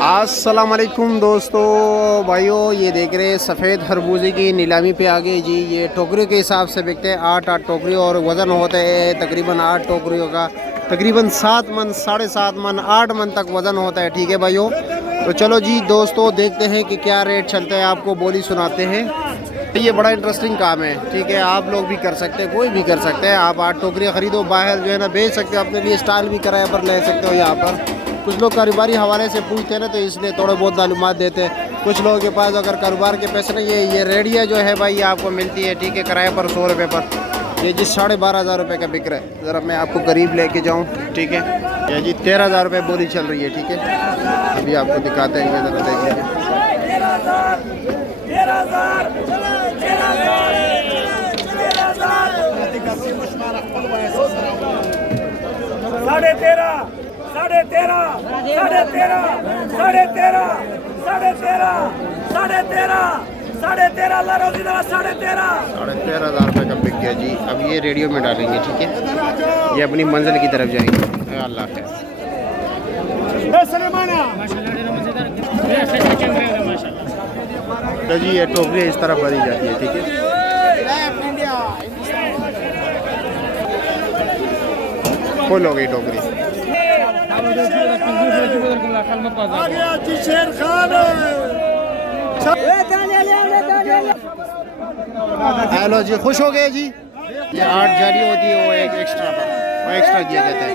अस्सलाम वालेकुम दोस्तों भाइयों, ये देख रहे हैं सफ़ेद खरबूजे की नीलामी पे आ गई जी। ये टोकरियों के हिसाब से बिकते हैं, 8 टोकरी और वज़न होता है तकरीबन 8 टोकरियों का तकरीबन 7 मन 7.5 मन 8 मन तक वज़न होता है। ठीक है भाइयों, तो चलो जी दोस्तों देखते हैं कि क्या रेट चलते हैं, आपको बोली सुनाते हैं। ये बड़ा इंटरेस्टिंग काम है, ठीक है, आप लोग भी कर सकते हैं, कोई भी कर सकते हैं। आप 8 टोकरियाँ ख़रीदो, बाहर जो है ना बेच सकते हो, अपने लिए स्टॉल भी किराए पर ले सकते हो। यहाँ पर कुछ लोग कारोबारी हवाले से पूछते हैं ना, तो इसलिए थोड़े बहुत मालूमात देते हैं। कुछ लोगों के पास अगर कारोबार के पैसे नहीं है, ये रेडिया जो है भाई ये आपको मिलती है, ठीक है, किराए पर 100 रुपये पर। ये जी 12,500 रुपये का बिक रहा है। ज़रा मैं आपको करीब लेके जाऊँ, ठीक है। ये जी 13,000 रुपये बोली चल रही है, ठीक है। अभी आपको दिखाते हैं, ये ज़रा देख लीजिए। 13,500 रुपये का बिक गया जी। अब ये रेडियो में डालेंगे, ठीक है, ये अपनी मंजिल की तरफ जाएंगे। अल्लाह खैर। तो जी ये टोकरी इस तरफ भरी जाती है, ठीक है। फुल हो गई टोकरी। हेलो जी, खुश हो गए जी। ये 8 जाली होती है, वो एक एक्स्ट्रा किया जाता है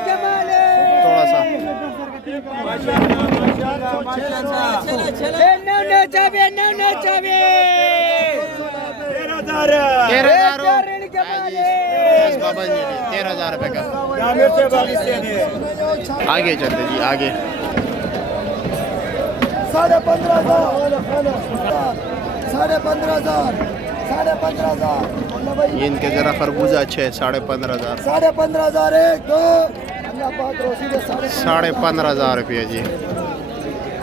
थोड़ा सा। 13,000 रुपये का। आगे चलते जी, आगे 15,500 ये इनके ज़रा खरबूजा अच्छे है। 15,500 15,500 रुपये जी।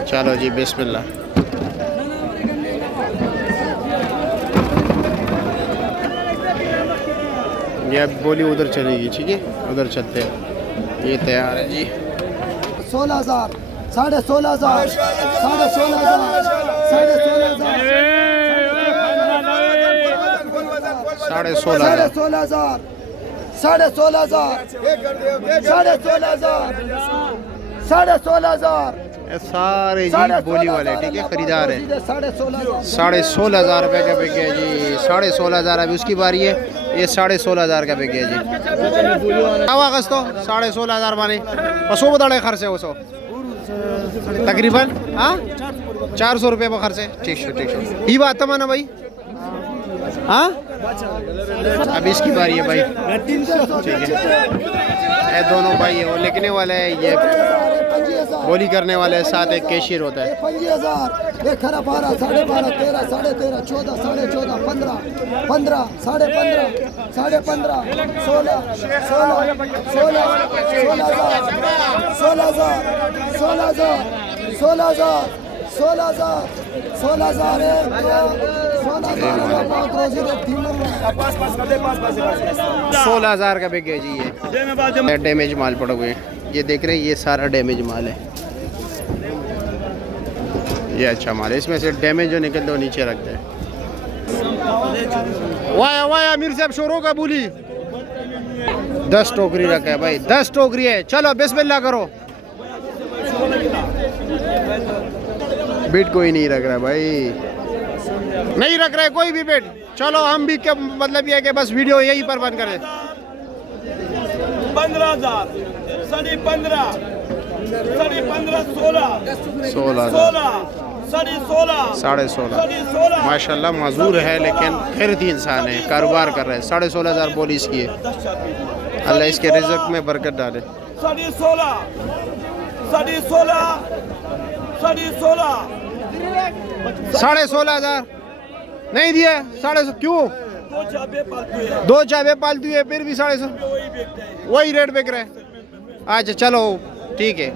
चलो जी बिस्मिल्लाह। ये अब बोली उधर चलेगी, ठीक है, उधर चलते हैं। ये तैयार है जी। 16,000 16,500 16,500 16,500 16,500 सारे जी बोली वाले, ठीक है, खरीदार है। 16,500 रुपये का बिक गया जी। 16,500 अभी उसकी बारी है। ये 16,500 का बिक गया जी। आवाज़ तो 16,500 माने सो बता खर्च है वो सो तकरीबन 400 रुपये में खर्च है। ठीक है, ठीक है, ये बात है ना भाई। हाँ अब इसकी बारी है भाई, ठीक है। ये दोनों भाई है, वो लिखने वाले है, ये बोली करने वाले है, साथ एक कैशियर होता है। 25,000 एक खरा 12 12.5 13 13.5 14 14.5 15 15 15.5 16 16,000 का बिक गया जी। ये डैमेज माल पड़े हुए हैं, ये देख रहे हैं, ये सारा डैमेज माल है। ये अच्छा माल है, इसमें से डैमेज जो निकलते वो नीचे रखते हैं। वाह वाह अमीर साहब शोरों का बोली 10 टोकरी रखा है भाई, 10 टोकरी है। चलो बिस्मिल्लाह करो। बीट कोई नहीं रख रहा भाई, नहीं रख रहा है कोई भी बीट। चलो हम भी क्या मतलब ये है कि बस वीडियो यही पर बंद करें। 15,000 15,500 16 16,500 माशाल्लाह मजदूर है, लेकिन खैरती इंसान है, कारोबार कर रहे हैं। 16,500 बोली इसकी है। अल्लाह इसके रिज़्क़ में बरकत डाले। 16,500 नहीं दिया। 16,500 क्यों? 2 चाबे पालतू है, फिर भी 16,500 वही रेट बिक रहे हैं। अच्छा चलो ठीक है।